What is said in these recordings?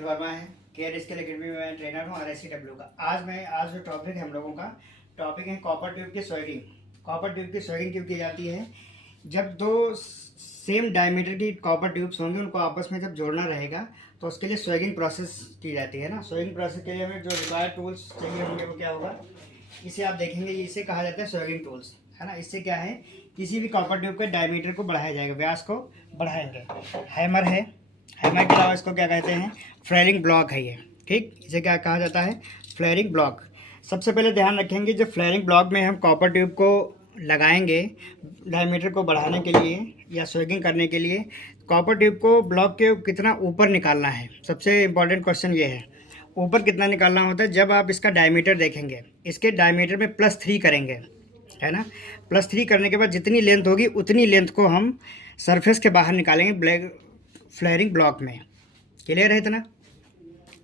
निखिल वर्मा है। Care skill academy में मैं ट्रेनर हूँ RSCW का। आज जो टॉपिक है हम लोगों का टॉपिक है कॉपर ट्यूब की स्वेगिंग। कॉपर ट्यूब की स्वेगिंग क्यों की जाती है? जब दो सेम डायमीटर की कॉपर ट्यूब्स होंगे उनको आपस में जब जोड़ना रहेगा तो उसके लिए स्वेगिंग प्रोसेस की जाती है ना। स्वेगिंग प्रोसेस के लिए हमें जो रिक्वायर्ड टूल्स चाहिए होंगे वो क्या होगा, इसे आप देखेंगे, इसे कहा जाता है स्वेगिंग टूल्स, है ना। इससे क्या है, किसी भी कॉपर ट्यूब के डायमीटर को बढ़ाया जाएगा, व्यास को बढ़ाएंगे। हैमर है, हैमर के अलावा इसको क्या कहते हैं, फ्लेयरिंग ब्लॉक है ये, ठीक। इसे क्या कहा जाता है, फ्लेयरिंग ब्लॉक। सबसे पहले ध्यान रखेंगे, जब फ्लेयरिंग ब्लॉक में हम कॉपर ट्यूब को लगाएंगे डायमीटर को बढ़ाने के लिए या स्वेगिंग करने के लिए, कॉपर ट्यूब को ब्लॉक के कितना ऊपर निकालना है। सबसे इम्पॉर्टेंट क्वेश्चन ये है, ऊपर कितना निकालना होता है। जब आप इसका डायमीटर देखेंगे, इसके डायमीटर में +3 करेंगे, है ना। +3 करने के बाद जितनी लेंथ होगी उतनी लेंथ को हम सरफेस के बाहर निकालेंगे ब्लैक फ्लेयरिंग ब्लॉक में। क्लियर है इतना?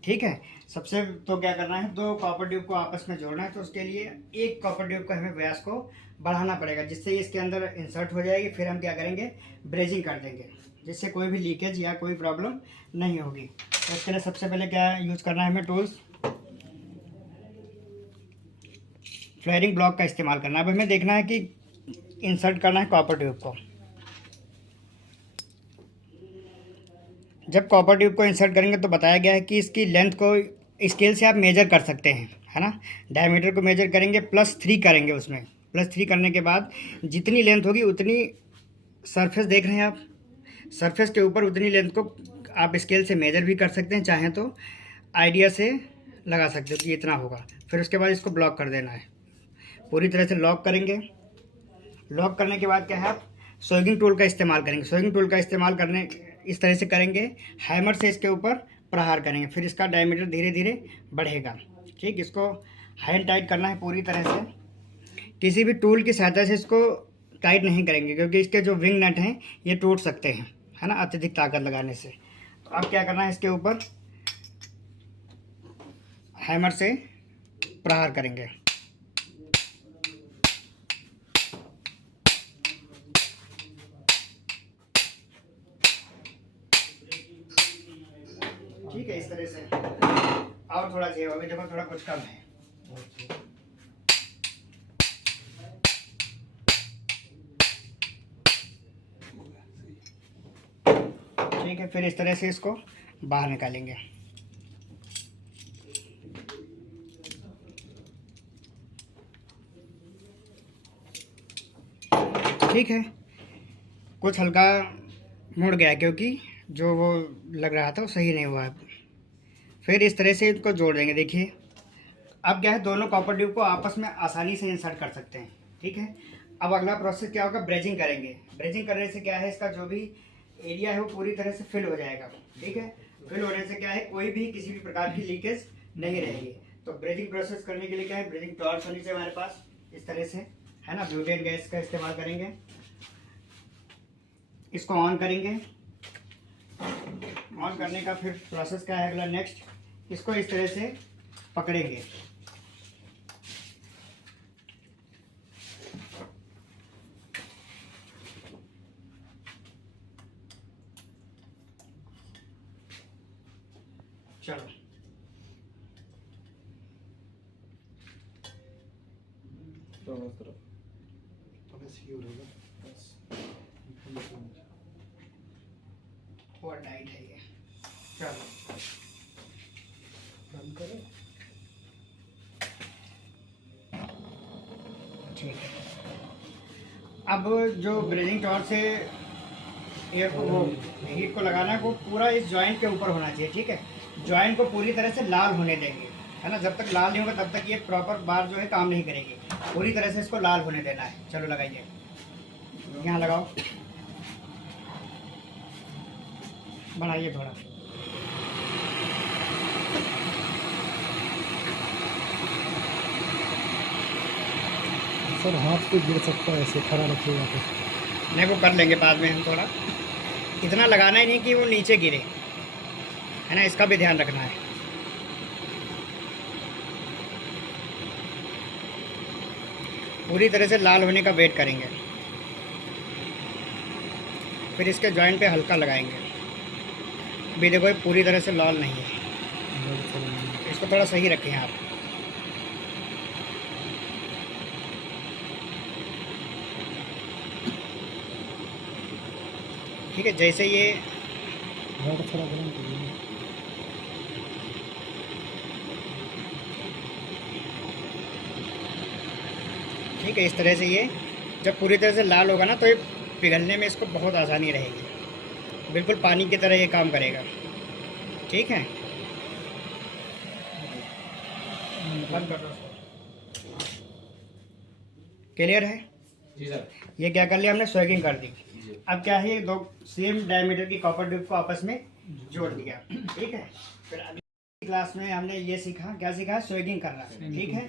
ठीक है। सबसे तो क्या करना है, दो कॉपर ट्यूब को आपस में जोड़ना है, तो उसके लिए एक कॉपर ट्यूब का हमें व्यास को बढ़ाना पड़ेगा, जिससे इसके अंदर इंसर्ट हो जाएगी। फिर हम क्या करेंगे, ब्रेजिंग कर देंगे, जिससे कोई भी लीकेज या कोई प्रॉब्लम नहीं होगी। तो इसके लिए सबसे पहले क्या यूज़ करना है हमें, टूल्स, फ्लेयरिंग ब्लॉक का इस्तेमाल करना है। अब हमें देखना है कि इंसर्ट करना है कॉपर ट्यूब को। जब कॉपर ट्यूब को इंसर्ट करेंगे तो बताया गया है कि इसकी लेंथ को स्केल से आप मेजर कर सकते हैं, है ना। डायमीटर को मेजर करेंगे, +3 करेंगे, उसमें +3 करने के बाद जितनी लेंथ होगी उतनी, सरफेस देख रहे हैं आप, सरफेस के ऊपर उतनी लेंथ को आप स्केल से मेजर भी कर सकते हैं, चाहें तो आइडिया से लगा सकते हो कि इतना होगा। फिर उसके बाद इसको ब्लॉक कर देना है, पूरी तरह से लॉक करेंगे। लॉक करने के बाद क्या है, आप स्वेगिंग टूल का इस्तेमाल करेंगे। स्वेगिंग टूल का इस्तेमाल करने इस तरह से करेंगे, हैमर से इसके ऊपर प्रहार करेंगे, फिर इसका डायमीटर धीरे धीरे बढ़ेगा, ठीक। इसको हैंड टाइट करना है पूरी तरह से। किसी भी टूल की सहायता से इसको टाइट नहीं करेंगे, क्योंकि इसके जो विंग नट हैं ये टूट सकते हैं, है ना, अत्यधिक ताकत लगाने से। तो अब क्या करना है, इसके ऊपर हैमर से प्रहार करेंगे। ठीक है, इस तरह से। और थोड़ा चाहिए, अभी देखो थोड़ा कुछ कम है। ठीक है, फिर इस तरह से इसको बाहर निकालेंगे। ठीक है, कुछ हल्का मुड़ गया क्योंकि जो वो लग रहा था वो सही नहीं हुआ। फिर इस तरह से इसको जोड़ देंगे। देखिए अब क्या है, दोनों कॉपर ट्यूब को आपस में आसानी से इंसर्ट कर सकते हैं, ठीक है। अब अगला प्रोसेस क्या होगा, ब्रेजिंग करेंगे। ब्रेजिंग करने से क्या है, इसका जो भी एरिया है वो पूरी तरह से फिल हो जाएगा, ठीक है। फिल होने से क्या है, कोई भी किसी भी प्रकार की लीकेज नहीं रहेगी। तो ब्रेजिंग प्रोसेस करने के लिए क्या है, ब्रेजिंग टॉर्च होनी चाहिए हमारे पास, इस तरह से, है ना। ब्यूटेन गैस का इस्तेमाल करेंगे। इसको ऑन करेंगे। ऑन करने का फिर प्रोसेस क्या है अगला, नेक्स्ट, इसको इस तरह से पकड़ेंगे। चलो, और टाइट है ये। चलो बंद करो। ठीक है, अब जो ब्रेजिंग टॉर्च से एयर को, वो हीट को लगाना है, वो पूरा इस जॉइंट के ऊपर होना चाहिए, ठीक है। जॉइंट को पूरी तरह से लाल होने देंगे, है ना। जब तक लाल नहीं होगा तब तक ये प्रॉपर बार जो है काम नहीं करेगी। पूरी तरह से इसको लाल होने देना है। चलो लगाइए, यहाँ लगाओ, बढ़ाइए थोड़ा। सर हाथ पे गिर सकता है, ऐसे खड़ा रखिएगा तो। नहीं, वो कर लेंगे बाद में हम। थोड़ा इतना लगाना ही नहीं कि वो नीचे गिरे, है ना, इसका भी ध्यान रखना है। पूरी तरह से लाल होने का वेट करेंगे। फिर इसके जॉइंट पे हल्का लगाएंगे। अभी देखो ये पूरी तरह से लाल नहीं है। इसको थोड़ा सही रखें आप। ठीक है, जैसे ये थोड़ा गर्म करिए। ठीक है, इस तरह से ये जब पूरी तरह से लाल होगा ना तो ये पिघलने में इसको बहुत आसानी रहेगी, बिल्कुल पानी की तरह ये काम करेगा। ठीक है, बंद कर दो। क्लियर है जी सर। ये क्या कर लिया हमने, स्वेगिंग कर दी। अब क्या है, ये दो सेम डायमीटर की कॉपर ट्यूब को आपस में जोड़ दिया। ठीक है, फिर अगली क्लास में हमने ये सीखा, क्या सीखा, स्वेगिंग करना। ठीक है,